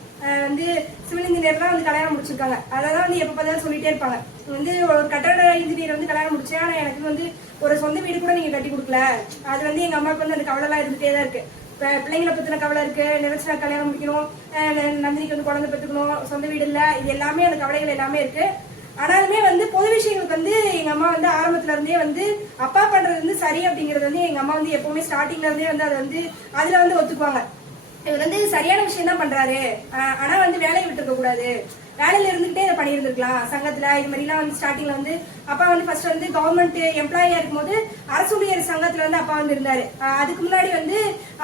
வந்து சிவில் இன்ஜினியர்லாம் வந்து கல்யாணம் முடிச்சிருக்காங்க. அதெல்லாம் வந்து எப்போ பார்த்தாலும் சொல்லிட்டே இருப்பாங்க. வந்து ஒரு கட்டட இன்ஜினியர் வந்து கல்யாணம் முடிச்சேன். ஆனால் எனக்கு வந்து ஒரு சொந்த வீடு கூட நீங்கள் கட்டி கொடுக்கல. அது வந்து எங்கள் அம்மாவுக்கு வந்து அந்த கவலைலாம் இருந்துகிட்டே தான் இருக்கு. பிள்ளைங்களை பத்தின கவலை இருக்கு நினைச்சா கல்யாணம் முடிக்கணும் நந்தினிக்கு வந்து குழந்தை பெற்றுக்கணும் சொந்த வீடு இல்ல இது எல்லாமே அந்த கவலைகள் எல்லாமே இருக்கு. ஆனாலுமே வந்து பொது விஷயங்களுக்கு வந்து எங்க அம்மா வந்து ஆரம்பத்துல இருந்தே வந்து அப்பா பண்றது வந்து சரி அப்படிங்கறது வந்து எங்க அம்மா வந்து எப்பவுமே ஸ்டார்டிங்ல இருந்தே வந்து அதை வந்து அதுல வந்து ஒத்துக்குவாங்க. இவர் வந்து சரியான விஷயம் தான் பண்றாரு. ஆனா வந்து வேலையை விட்டுருக்க கூடாது. வேலையில இருந்துகிட்டே இதை பண்ணியிருந்திருக்கலாம். சங்கத்துல இது மாதிரிலாம் வந்து ஸ்டார்டிங்ல வந்து அப்பா வந்து ஃபர்ஸ்ட் வந்து கவர்மெண்ட் எம்ப்ளாயியா இருக்கும்போது அரசு ஊழியர் சங்கத்துல வந்து அப்பா வந்து இருந்தாரு. அதுக்கு முன்னாடி வந்து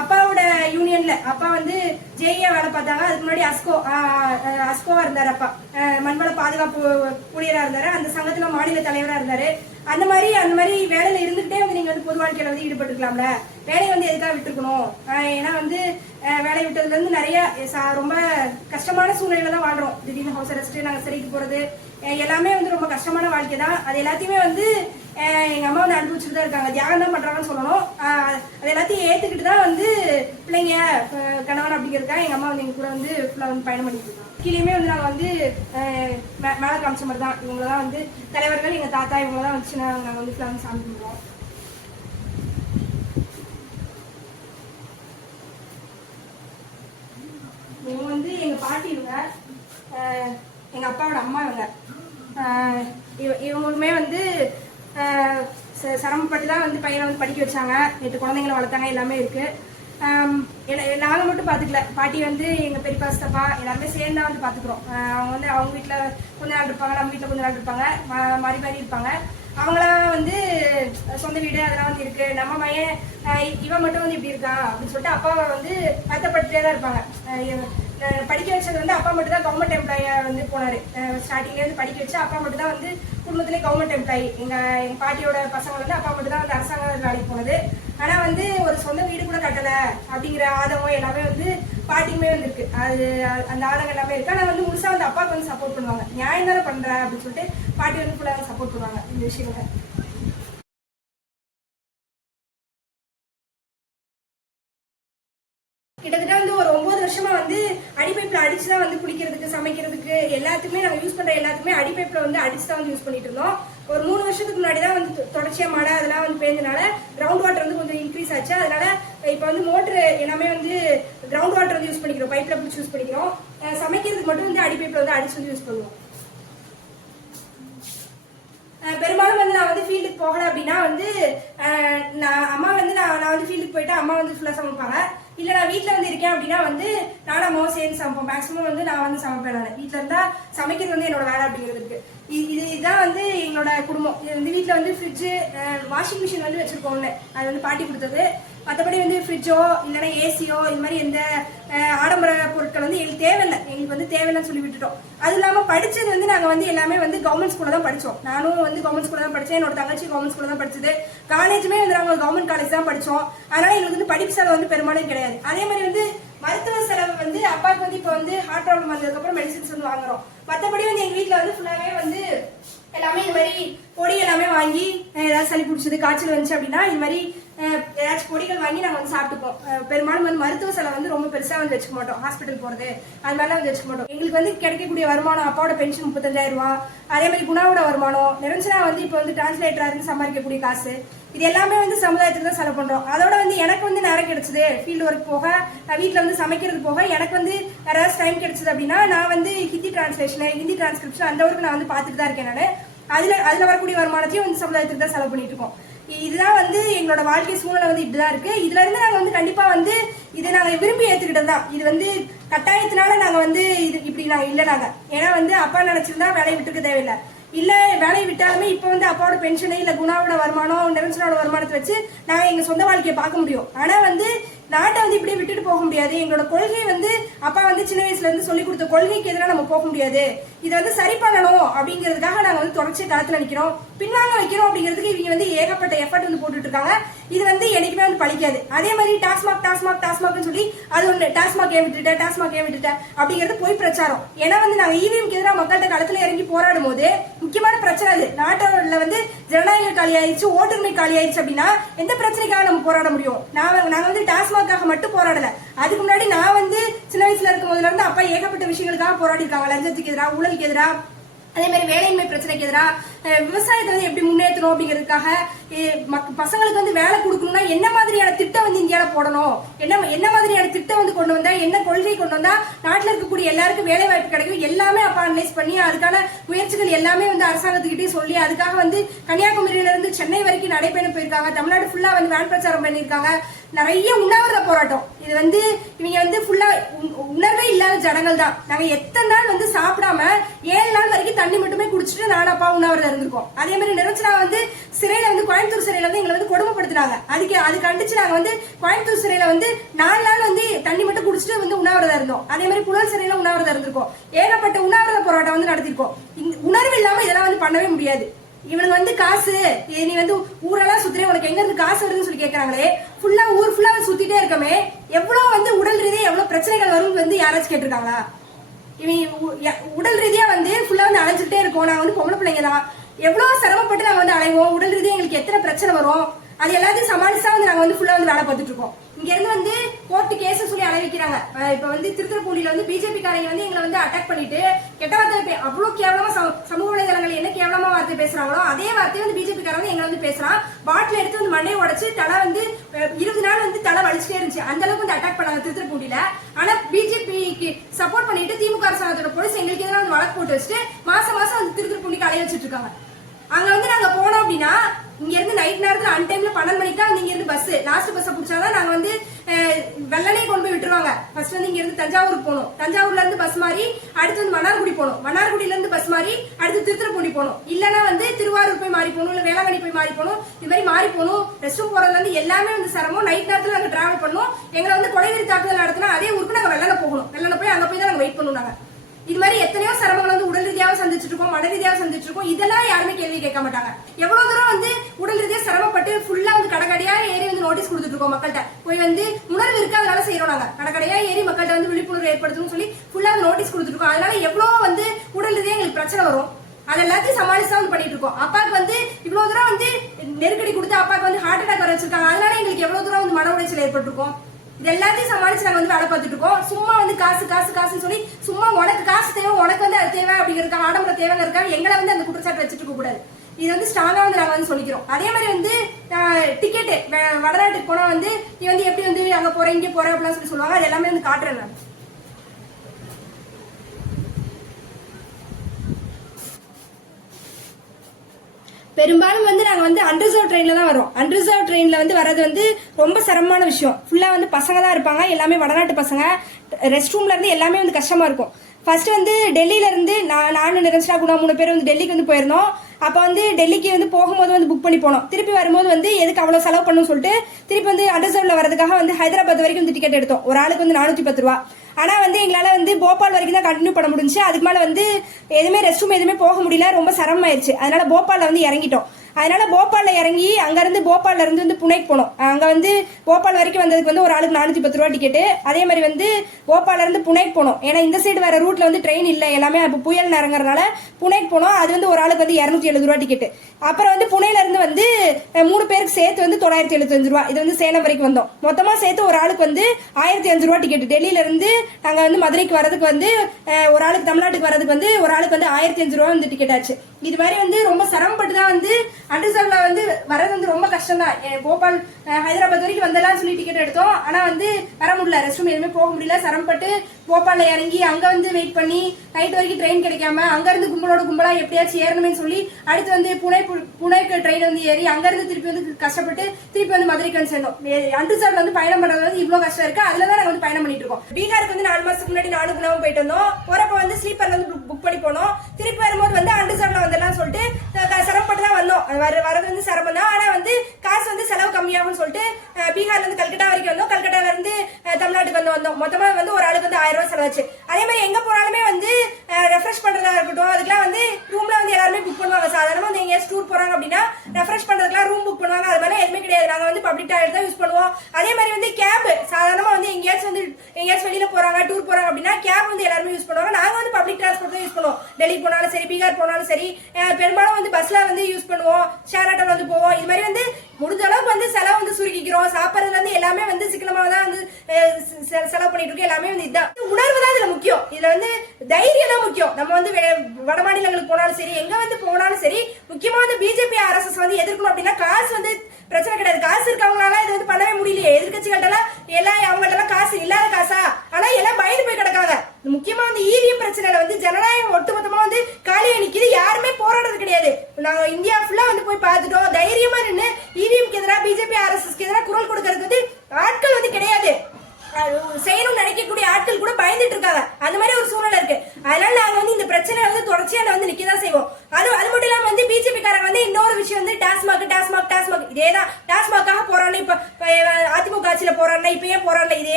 அப்பாவோட யூனியன்ல அப்பா வந்து ஜேஏ வேலை பார்த்தாங்க. அதுக்கு முன்னாடி அஸ்கோ அஸ்கோவாக இருந்தார் அஸ்கோவா இருந்தாரு அப்பா. மண்வள பாதுகாப்பு ஊழியரா இருந்தாரு. அந்த சங்கத்துல மாநில தலைவரா இருந்தாரு. அந்த மாதிரி அந்த மாதிரி வேலையில இருந்துகிட்டே வந்து நீங்க வந்து பொது வாழ்க்கையில வந்து ஈடுபட்டுக்கலாம்ல வேலையை வந்து எதுக்காக விட்டுருக்கணும்? ஏன்னா வந்து வேலை விட்டதுலேருந்து நிறைய ரொம்ப கஷ்டமான சூழ்நிலையில தான் வாழ்றோம். திடீர்னு ஹவுஸ் அரெஸ்ட் நாங்கள் சிறைக்கு போகிறது எல்லாமே வந்து ரொம்ப கஷ்டமான வாழ்க்கை தான். அது எல்லாத்தையுமே வந்து எங்கள் அம்மா வந்து அனுபவிச்சுட்டு தான் இருக்காங்க. தியாகம் தான் பண்ணுறாங்கன்னு சொல்லணும். அது எல்லாத்தையும் ஏற்றுக்கிட்டு தான் வந்து பிள்ளைங்க கணவன் அப்படிங்கிறதுக்காக எங்கள் அம்மா வந்து எங்கள் கூட வந்து ஃபுல்லாக வந்து பயணம் பண்ணிட்டு இருக்காங்க. கீழேயுமே வந்து நாங்கள் வந்து மேலே மே- காமிச்ச மாதிரி தான். இவங்க தான் வந்து தலைவர்கள் எங்கள் தாத்தா இவங்க தான் வச்சு நாங்கள் வந்து ஃபுல்லா வந்து சாமி கும்பிடுவோம். இவங்க வந்து எங்க பாட்டி இவங்க எங்க அப்பாவோட அம்மா இவங்க. இவ- இவங்களுமே வந்து ச- சிரமப்பட்டு தான் வந்து பையனை வந்து படிக்க வச்சாங்க. எட்டு குழந்தைங்களை வளர்த்தாங்க எல்லாமே இருக்கு. நாங்கள் மட்டும் பார்த்துக்கல பாட்டி வந்து எங்கள் பெரியப்பா சித்தப்பா எல்லாருமே சேர்ந்து தான் வந்து பார்த்துக்குறோம் அவங்க வந்து அவங்க வீட்டில் கொஞ்ச நாள் இருப்பாங்க நம்ம வீட்டில் கொஞ்ச நாள் இருப்பாங்க. மா- மாறி மாறி இருப்பாங்க. அவங்களாம் வந்து சொந்த வீடு அதெல்லாம் வந்து இருக்கு. நம்ம பையன் இவன் மட்டும் வந்து இப்படி இருக்கா? அப்படின்னு சொல்லிட்டு அப்பாவை வந்து வருத்தப்பட்டுட்டே தான் இருப்பாங்க. படிக்க வச்சது வந்து அப்பா மட்டும் தான் கவர்மெண்ட் எம்ப்ளாயாக வந்து போனாரு. ஸ்டார்டிங்லேருந்து படிக்க வச்சு அப்பா மட்டும் தான் வந்து குடும்பத்திலே கவர்மெண்ட் எம்ப்ளாயி எங்கள் எங்கள் பாட்டியோட பசங்க வந்து அப்பா மட்டும் தான் வந்து அரசாங்க வேலைக்கு போனது. ஆனால் வந்து ஒரு சொந்த வீடு கூட கட்டலை அப்படிங்கிற ஆதங்கம் எல்லாமே வந்து பாட்டிக்குமே வந்து இருக்கு அது அந்த ஆதங்கம் எல்லாமே இருக்கு. ஆனால் வந்து முழுசாக வந்து அப்பாவுக்கு வந்து சப்போர்ட் பண்ணுவாங்க. நியாயம் தானே பண்ணுற அப்படின்னு சொல்லிட்டு பாட்டி வந்து ஃபுல்லாக சப்போர்ட் பண்ணுவாங்க இந்த விஷயங்களை. அடிச்சு தான் வந்து குடிக்கிறதுக்கு சமைக்கிறதுக்கு எல்லாத்துக்குமே நாங்க யூஸ் பண்ற எல்லாத்துக்குமே அடிப்பைப்ல வந்து அடிச்சு தான் வந்து யூஸ் பண்ணிட்டு இருந்தோம். ஒரு மூணு வருஷத்துக்கு முன்னாடி தான் வந்து தொடர்ச்சியாக தொடர்ச்சியா மழை அதெல்லாம் வந்து பேஞ்சனால கிரவுண்ட் வாட்டர் வந்து கொஞ்சம் இன்க்ரீஸ் ஆச்சு. அதனால இப்போ வந்து மோட்டர் எல்லாமே வந்து கிரவுண்ட் வாட்டர் வந்து யூஸ் பண்ணிக்கிறோம். பைப்ல பிடிச்சி யூஸ் பண்ணிக்கிறோம். சமைக்கிறதுக்கு மட்டும் வந்து அடிப்பைப்ல வந்து அடிச்சு வந்து யூஸ் பண்ணுவோம். பெரும்பாலும் வந்து நான் வந்து ஃபீல்டுக்கு போகல அப்படின்னா வந்து நான் அம்மா வந்து நான் நான் வந்து ஃபீல்டுக்கு போயிட்டு அம்மா வந்து ஃபுல்லாக சமைப்பாங்க. இல்லை நான் வீட்டில் வந்து இருக்கேன் அப்படின்னா வந்து நானும் அம்மாவும் சேர்ந்து சமைப்போம் மேக்ஸிமம் வந்து நான் வந்து சமைப்பேன் நான். வீட்டில் இருந்தா சமைக்கிறது வந்து என்னோட வேலை அப்படிங்கிறது இருக்கு. இது இது- இதுதான் வந்து எங்களோட குடும்பம். இது வந்து வீட்டில் வந்து ஃப்ரிட்ஜு வாஷிங் மிஷின் வந்து வச்சிருக்கோம்னு அது வந்து பாட்டி கொடுத்தது. மற்றபடி வந்து ஃப்ரிட்ஜோ இல்லைன்னா ஏசியோ இது மாதிரி எந்த ஆடம்பர பொருட்கள் வந்து எங்களுக்கு தேவையில்லை. எங்களுக்கு வந்து தேவையில்லைன்னு சொல்லி விட்டுட்டோம். அது இல்லாமல் படித்தது வந்து நாங்கள் வந்து எல்லாமே வந்து கவர்மெண்ட் ஸ்கூலில் தான் படித்தோம் நானும் வந்து கவர்மெண்ட் ஸ்கூலில் தான் படித்தேன் என்னோட தங்கச்சி கவர்மெண்ட் ஸ்கூலில் தான் படிச்சது. காலேஜுமே வந்து நாங்கள் கவர்மெண்ட் காலேஜ் தான் படித்தோம் அதனால் எங்களுக்கு வந்து படிப்பு செலவு வந்து பெரும்பாலும் கிடையாது. அதே மாதிரி வந்து மருத்துவ செலவு வந்து அப்பாவுக்கு வந்து இப்போ வந்து ஹார்ட் ப்ராப்ளம் வந்ததுக்கப்புறம் மெடிசின்ஸ் வந்து வாங்குறோம். மற்றபடி வந்து எங்கள் வீட்டில் வந்து ஃபுல்லாகவே வந்து எல்லாமே இந்த மாதிரி பொடி எல்லாமே வாங்கி ஏதாவது சளி பிடிச்சது காய்ச்சல் வந்துச்சு அப்படின்னா இந்த மாதிரி ஏதாச்சும் பொடிகள் வாங்கி நாங்கள் வந்து சாப்பிட்டுப்போம். பெரும்பாலும் வந்து மருத்துவ செலவு வந்து ரொம்ப பெருசாக வந்து வச்சுக்க மாட்டோம். ஹாஸ்பிட்டல் போகிறது அது மாதிரிலாம் வந்து வச்சுக்க மாட்டோம். எங்களுக்கு வந்து கிடைக்கக்கூடிய வருமானம் அப்பாவோட பென்ஷன் முப்பத்தஞ்சாயிரம் ரூபா அதே மாதிரி குணாவோட வருமானம். நிரஞ்சனா வந்து இப்போ வந்து டிரான்ஸ்லேட்டராக இருந்து சம்பாதிக்கக்கூடிய காசு. இது எல்லாமே வந்து சமுதாயத்துக்கு தான் செலவு பண்றோம். அதோட வந்து எனக்கு வந்து நேரம் கிடைச்சது. ஃபீல்டு ஒர்க் போக நான் வீட்டில் வந்து சமைக்கிறது போக எனக்கு வந்து யாராவது டைம் கிடைச்சது அப்படின்னா நான் வந்து ஹிந்தி டிரான்ஸ்லேஷன் ஹிந்தி டிரான்ஸ்கிரிப்ஷன் அந்த ஒர்க்கு நான் வந்து பார்த்துட்டு தான் இருக்கேன் நான். அதுல அதுல வரக்கூடிய வருமானத்தையும் வந்து சமுதாயத்துக்கு தான் செலவு பண்ணிட்டு இருக்கோம். இதுதான் வந்து எங்களோட வாழ்க்கை சூழ்நிலை வந்து இப்படிதான் இருக்கு. இதுல இருந்து நாங்க வந்து கண்டிப்பா வந்து இதை நாங்க விரும்பி ஏத்துக்கிட்டது தான். இது வந்து கட்டாயத்தினால நாங்க வந்து இது இப்படி நாங்க இல்லை நாங்க. ஏன்னா வந்து அப்பா நினைச்சிருந்தா வேலையை விட்டுக்க தேவையில்லை. இல்ல வேலையை விட்டாலுமே இப்ப வந்து அப்பாவோட பென்ஷனு இல்ல குணாவோட வருமானம் நிரஞ்சனோட வருமானத்தை வச்சு நாங்க எங்க சொந்த வாழ்க்கையை பார்க்க முடியும். ஆனா வந்து நாட்டை வந்து இப்படியே விட்டுட்டு போக முடியாது. எங்களோட கொள்கை வந்து அப்பா வந்து சின்ன வயசுல இருந்து சொல்லி கொடுத்த கொள்கைக்கு எதிராக நம்ம போக முடியாது. இதை வந்து சரி பண்ணணும் அப்படிங்கிறதுக்காக நாங்க வந்து தொடர்ச்சி களத்துல நிக்கிறோம். பின்னாங்க வைக்கிறோம் அப்படிங்கிறதுக்கு இவங்க வந்து ஏகப்பட்ட எஃபர்ட் வந்து போட்டுட்டு இருக்காங்க. இது வந்து என்னைக்குமே வந்து பழிக்காது. அதே மாதிரி டாஸ்மாக் டாஸ்மாக் டாஸ்மாக்னு சொல்லி அது ஒண்ணு டாஸ்மாக் ஏன் விட்டுட்ட டாஸ்மாக் ஏன் விட்டுட்ட அப்படிங்கிறது போய் பிரச்சாரம். ஏன்னா வந்து நாங்க இவிஎம்க்கு எதிராக மக்கள்கிட்ட களத்துல இறங்கி போராடும் போது முக்கியமான பிரச்சனை அது. நாட்டில் வந்து ஜனநாயக காலி ஆயிடுச்சு ஓட்டுரிமை காலி ஆயிடுச்சு அப்படின்னா எந்த பிரச்சனைக்காக நம்ம போராட முடியும்? நான் நாங்க வந்து டாஸ்மாக் டாஸ்மாக்காக மட்டும் போராடல. அதுக்கு முன்னாடி நான் வந்து சின்ன வயசுல இருக்கும் போதுல இருந்து அப்பா ஏகப்பட்ட விஷயங்களுக்காக போராடி இருக்காங்க லஞ்சத்துக்கு எதிராக ஊழலுக்கு எதிராக அதே மாதிரி வேலையின்மை பிரச்சனைக்கு எதிராக விவசாயத்தை வந்து எப்படி முன்னேற்றணும் அப்படிங்கிறதுக்காக மக்- பசங்களுக்கு வந்து வேலை கொடுக்கணும்னா என்ன மாதிரியான திட்டம் வந்து இந்தியாவில் போடணும்? என்ன என்ன மாதிரியான திட்டம் வந்து கொண்டு வந்தா என்ன கொள்கை கொண்டு வந்தா நாட்டில் இருக்கக்கூடிய எல்லாருக்கும் வேலை வாய்ப்பு கிடைக்கும்? எல்லாமே அப்ப அனலைஸ் பண்ணி அதுக்கான முயற்சிகள் எல்லாமே வந்து அரசாங்கத்துக்கிட்டே சொல்லி அதுக்காக வந்து கன்னியாகுமரியில இருந்து சென்னை வரைக்கும் நடைபயணம் போயிருக்காங்க. தமிழ்நாடு ஃபுல்லா வந்து வேன் பிரச்சாரம் பண்ணியிருக்காங்க. நிறைய உண்ணாவிரத போராட்டம். இது வந்து இவங்க வந்து ஃபுல்லா உணர்வே இல்லாத ஜனங்கள் தான். நாங்க எத்தனை நாள் வந்து சாப்பிடாம ஏழு நாள் வரைக்கும் தண்ணி மட்டுமே குடிச்சிட்டு நானப்பா உண்ணாவிரதம் இருந்திருக்கோம். அதே மாதிரி நிரஞ்சனா வந்து சிறையில வந்து கோயம்புத்தூர் சிறையில வந்து எங்களை வந்து கொடுமைப்படுத்தினாங்க. அதுக்கு அது கண்டிச்சு நாங்க வந்து கோயம்புத்தூர் சிறையில வந்து நாலு நாள் வந்து தண்ணி மட்டும் குடிச்சிட்டு வந்து உண்ணாவிரதம் இருந்தோம். அதே மாதிரி புலல் சிறையில உண்ணாவிரதம் இருந்திருக்கோம். ஏகப்பட்ட உண்ணாவிரத போராட்டம் வந்து நடத்திருக்கோம் இந்த உணர்வு இல்லாம இதெல்லாம் வந்து பண்ணவே முடியாது. இவனுக்கு வந்து காசு. நீ வந்து ஊரெல்லாம் சுத்துறே உனக்கு எங்க இருந்து காசு வருதுன்னு சொல்லி கேக்குறாங்களே. ஃபுல்லா ஊர் ஃபுல்லா சுத்திட்டே இருக்கமே. எவ்வளவு வந்து உடல் ரீதியா எவ்வளவு பிரச்சனைகள் வரும் வந்து யாராச்சும் கேட்டிருக்காங்களா? இவன் உடல் ரீதியா வந்து ஃபுல்லா வந்து அலைஞ்சிட்டே இருக்கோம். நாங்க வந்து பொம்பளை பிள்ளைங்க தான். எவ்வளவு சிரமப்பட்டு நாங்க வந்து அலைவோம்? உடல் ரீதியா எங்களுக்கு எத்தனை பிரச்சனை வரும்? அது எல்லாத்தையும் சமாளிச்சா வந்து நாங்க வந்து ஃபுல்லா வந்து வேலை பார்த்துட்டு இருக்கோம். இங்க இருந்து வந்து கோர்ட்டு கேஸ் சொல்லி அலைவிக்கிறாங்க இப்ப வந்து திருத்துறைப்பூண்டியில வந்து பிஜேபி காரங்க வந்து எங்களை வந்து அட்டாக் பண்ணிட்டு கெட்ட வார்த்தை அவ்வளவு கேவலமா சம- சமூக வலைதளங்கள் என்ன கேவலமா வார்த்தை பேசுறாங்களோ அதே வார்த்தையை வந்து பிஜேபி காரங்க எங்களை வந்து பேசுறான். பாட்டில் எடுத்து வந்து மண்டையை உடைச்சு தலை வந்து இருபது நாள் வந்து தலை வலிச்சுட்டே இருந்துச்சு. அந்த அளவுக்கு வந்து அட்டாக் பண்ணாங்க திருத்துறைப்பூண்டியில ஆனா பிஜேபிக்கு சப்போர்ட் பண்ணிட்டு திமுக அரசாங்கத்தோட போலீஸ் எங்களுக்கு எதிராக வந்து வழக்கு போட்டு வச்சுட்டு மாசம் மாசம் வந்து திருத்துறைப்பூண்டிக்கு அலைய வச்சுட்டு இருக்காங்க. அங்க வந்து நாங்க போனோம் அப்படின்னா இங்க இருந்து நைட் நேரத்துல அன் டைம்ல பன்னெண்டு மணிக்கு தான் இங்க இருந்து பஸ் லாஸ்ட் பஸ் பிடிச்சாதான் நாங்க வந்து வெள்ளனே கொண்டு போய் விட்டுருவாங்க. ஃபர்ஸ்ட் வந்து இங்க இருந்து தஞ்சாவூருக்கு போகணும் தஞ்சாவூர்ல இருந்து பஸ் மாறி அடுத்து வந்து மன்னார்குடி போகணும் மன்னார்குடியில இருந்து பஸ் மாறி அடுத்து திருத்துறைப்பூண்டி போகணும் இல்லனா வந்து திருவாரூர் போய் மாறி போகணும் இல்ல வேளாங்கண்ணி போய் மாறி போகணும். இது மாதிரி மாறி போகணும். ரெஸ்ட் ரூம் போறதுல இருந்து எல்லாமே வந்து சிரமம். நைட் நேரத்துல நாங்க டிராவல் பண்ணோம். எங்களை வந்து கொலைவெறி தாக்குதல் நடத்தினா அதே ஊருக்கு நாங்க வெள்ளன போகணும். வெள்ளன போய் அங்க போய் தான் நாங்க வெயிட் பண்ணுவோம் நாங்க. இது மாதிரி எத்தனையோ சிரமங்கள் வந்து உடல் ரீதியாக சந்திச்சுட்டு இருக்கோம் மன ரீதியாக சந்திச்சுட்டு இருக்கோம். இதெல்லாம் யாருமே கேள்வி கேட்க மாட்டாங்க. எவ்வளவு தூரம் வந்து உடல் ரீதியாக சிரமப்பட்டு ஃபுல்லா வந்து கடகடையா ஏறி வந்து நோட்டீஸ் கொடுத்துட்டு இருக்கோம் மக்கள்கிட்ட. போய் வந்து உணர்வு இருக்கு அதனால செய்யறோம் நாங்க. கடகடையா ஏறி மக்கள்கிட்ட வந்து விழிப்புணர்வு ஏற்படுத்தணும்னு சொல்லி ஃபுல்லா வந்து நோட்டீஸ் கொடுத்துட்டு இருக்கோம். அதனால எவ்வளவு வந்து உடல் ரீதியாக எங்களுக்கு பிரச்சனை வரும். அது எல்லாத்தையும் சமாளிச்சு தான் வந்து பண்ணிட்டு இருக்கோம். அப்பாவுக்கு வந்து இவ்வளவு தூரம் வந்து நெருக்கடி கொடுத்து அப்பாவுக்கு வந்து ஹார்ட் அட்டாக் வர வச்சிருக்காங்க. அதனால எங்களுக்கு எவ்வளவு தூரம் வந்து மன உளைச்சல் ஏற்பட்டிருக்கும்? இது எல்லாத்தையும் சமாளிச்சு நாங்க வந்து வேலை பார்த்துட்டு இருக்கோம். சும்மா வந்து காசு காசு காசுன்னு சொல்லி சும்மா உனக்கு காசு தேவை உனக்கு வந்து அது தேவை அப்படிங்கிறதுக்காக ஆடம்பர தேவைங்க இருக்காங்க எங்களை வந்து அந்த குற்றச்சாட்டு வச்சுட்டு இருக்க கூடாது. இது வந்து ஸ்ட்ராங்கா வந்து நாங்க வந்து சொல்லிக்கிறோம். அதே மாதிரி வந்து டிக்கெட்டு வடநாட்டுக்கு போனா வந்து நீ வந்து எப்படி வந்து அங்க போற இங்க போற அப்படிலாம் சொல்லி சொல்லுவாங்க. அது எல்லாமே வந்து காட்டுறேன் நான். பெரும்பாலும் வந்து நாங்கள் வந்து அன்ரிசர்வ் ட்ரெயினில் தான் வரோம். அன்ரிசர்வ் ட்ரெயினில் வந்து வர்றது வந்து ரொம்ப சிரமமான விஷயம். ஃபுல்லாக வந்து பசங்க தான் இருப்பாங்க. எல்லாமே வடநாட்டு பசங்க. ரெஸ்ட் ரூம்லேருந்து எல்லாமே வந்து கஷ்டமாக இருக்கும். ஃபர்ஸ்ட் வந்து டெல்லியில இருந்து நான் நானும் நிரஞ்சனா குணா மூணு பேர் வந்து டெல்லிக்கு வந்து போயிருந்தோம். அப்போ வந்து டெல்லிக்கு வந்து போகும்போது வந்து புக் பண்ணி போனோம். திருப்பி வரும்போது வந்து எதுக்கு அவ்வளோ செலவு பண்ணணும்னு சொல்லிட்டு திருப்பி வந்து அண்டர்சர்வ்ல வரதுக்காக வந்து ஹைதராபாத் வரைக்கும் வந்து டிக்கெட் எடுத்தோம். ஒரு ஆளுக்கு வந்து நானூற்றி பத்து ரூபா. ஆனால் வந்து எங்களால் வந்து போபால் வரைக்கும் தான் கண்டினியூ பண்ண முடிஞ்சுச்சு. அதுக்கு மேலே வந்து எதுவுமே ரெஸ்ட் ரூம் எதுவுமே போக முடியல. ரொம்ப சிரமமாயிருச்சு. அதனால போபாலில் வந்து இறங்கிட்டோம். அதனால போபால்ல இறங்கி அங்கேருந்து போபால்ல இருந்து வந்து புனேக்கு போனோம். அங்கே வந்து போபால் வரைக்கும் வந்ததுக்கு வந்து ஒரு ஆளுக்கு நானூற்றி பத்து ரூபா டிக்கெட்டு அதே மாதிரி வந்து போபால்ல இருந்து புனேக்கு போனோம். ஏன்னா இந்த சைடு வர ரூட்ல வந்து ட்ரெயின் இல்லை. எல்லாமே அப்போ புயல் நேரங்கிறனால புனேக்கு போனோம். அது வந்து ஒரு ஆளுக்கு வந்து இரநூத்தி எழுபது ரூபா டிக்கெட்டு அப்புறம் வந்து புனேல இருந்து வந்து மூணு பேருக்கு சேர்த்து வந்து தொள்ளாயிரத்தி எழுபத்தஞ்சு ரூபா. இது வந்து சேலம் வரைக்கும் வந்தோம். மொத்தமாக சேர்த்து ஒரு ஆளுக்கு வந்து ஆயிரத்தி அஞ்சு ரூபா டிக்கெட் டெல்லியில இருந்து நாங்கள் வந்து மதுரைக்கு வரதுக்கு வந்து ஒரு ஆளுக்கு தமிழ்நாட்டுக்கு வரதுக்கு வந்து ஒரு ஆளுக்கு வந்து ஆயிரத்தி அஞ்சு ரூபா வந்து டிக்கெட் ஆச்சு. இது மாதிரி வந்து ரொம்ப சிரமப்பட்டு தான் வந்து அண்டர்சர்வ்ல வந்து வரது வந்து ரொம்ப கஷ்டம் தான் போபால் ஹைதராபாத் வரைக்கும் வந்தெல்லாம் சொல்லி டிக்கெட் எடுத்தோம். ஆனா வந்து வர முடியல. ரெஸ்ட் ரூம் எதுவுமே போக முடியல. சிரமப்பட்டு போபால்ல இறங்கி அங்க வந்து வெயிட் பண்ணி நைட் வரைக்கும் ட்ரெயின் கிடைக்காம அங்க இருந்து கும்பலோட கும்பலா எப்படியாச்சும் ஏறணுமே சொல்லி அடுத்து வந்து புனே பு- புனேக்கு ட்ரெயின் வந்து ஏறி அங்க இருந்து திருப்பி வந்து கஷ்டப்பட்டு திருப்பி வந்து மதுரைக்கு வந்து சேர்ந்தோம் அண்டர்சர்வ்ல வந்து பயணம் பண்றது வந்து இவ்வளவு கஷ்டம் இருக்கு. அதுல தான் நாங்க வந்து பயணம் பண்ணிட்டு இருக்கோம். பீகாருக்கு வந்து நாலு மாசத்துக்கு முன்னாடி நாலு கிலோ போயிட்டு வந்தோம். போறப்ப வந்து ஸ்லீப்பர்ல வந்து புக் பண்ணி போனோம். திருப்பி வரும்போது வந்து அண்டர்சர்வ்ல வந்தெல்லாம் சொல்லிட்டு சிரமப்பட்டு தான் வந்தோம். வர வரது வந்து சிரமம் தான். ஆனா வந்து காசு வந்து செலவு கம்மியாகும்னு சொல்லிட்டு பீகார்ல இருந்து கல்கட்டா வரைக்கும் வந்தோம். கல்கட்டால இருந்து தமிழ்நாட்டுக்கு வந்து வந்தோம். மொத்தமா வந்து ஒரு ஆயிரம் ரூபாய் செலவாச்சு.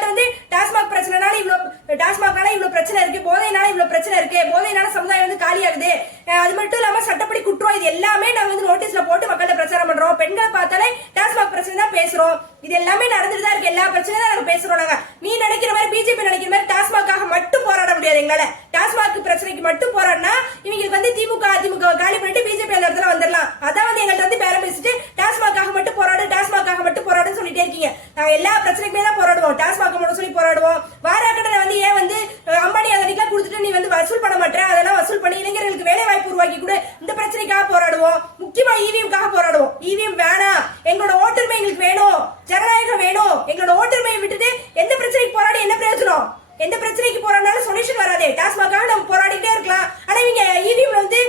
நம்மள்ட்ட வந்து டாஸ்மாக் பிரச்சனைனால இவ்வளோ டாஸ்மாக்னால இவ்வளோ பிரச்சனை இருக்கு போதையினால இவ்வளோ பிரச்சனை இருக்கு போதையினால சமுதாயம் வந்து காலியாகுது. அது மட்டும் இல்லாமல் சட்டப்படி குற்றம் இது எல்லாமே நாங்கள் வந்து நோட்டீஸ்ல போட்டு மக்கள்கிட்ட பிரச்சாரம் பண்றோம். பெண்களை பார்த்தாலே டாஸ்மாக் பிரச்சனை தான் பேசுறோம். இது எல்லாமே நடந்துட்டு தான் இருக்கு. எல்லா பிரச்சனையும் தான் நாங்கள் பேசுறோம் நாங்கள் நீ நினைக்கிற மாதிரி பிஜேபி நினைக்கிற மாதிரி டாஸ்மாக்காக மட்டும் முடியாது எங்களால. டாஸ்மாக் பிரச்சனைக்கு மட்டும் போறோம்னா இவங்களுக்கு வந்து திமுக அதிமுக காலி பண்ணிட்டு பிஜேபி அந்த வந்துடலாம். அதான் வந்து எங்கள்ட்ட வந்து பேரம் பேசிட்டு டாஸ்மாக்காக மட்டும் போராடு டாஸ்மாக்காக மட்டும் போராடுன்னு சொல்லிட்டே இருக்கீங்க. நாங்க எல்லா பிரச்சனைக்குமே தான் போராடுவோம். டாஸ்மாக மட்டும் சொல்லி போராடுவோம். வாராக்கடனை வந்து ஏன் வந்து அம்பானி அதனிக்கெல்லாம் கொடுத்துட்டு நீ வந்து வசூல் பண்ண மாட்டேற? அதெல்லாம் வசூல் பண்ணி இளைஞர்களுக்கு வேலை வாய்ப்பு உருவாக்கி கூட. இந்த பிரச்சனைக்காக போராடுவோம். முக்கியமா இவிஎம்காக போராடுவோம். இவிஎம் வேணாம். எங்களோட ஓட்டுரிமை எங்களுக்கு வேணும். ஜனநாயகம் வேணும். எங்களோட ஓட்டுரிமையை விட்டுட்டு எந்த பிரச்சனைக்கு போராடி என்ன பிரயோஜனம்? எந்த பிரச்சனைக்கு போறானாலும் சொல்யூஷன் வராது. டாஸ்மாக நம்ம போராடிட்டே இருக்கலாம். ஆனா இவங்க இவிஎம்ல வந்து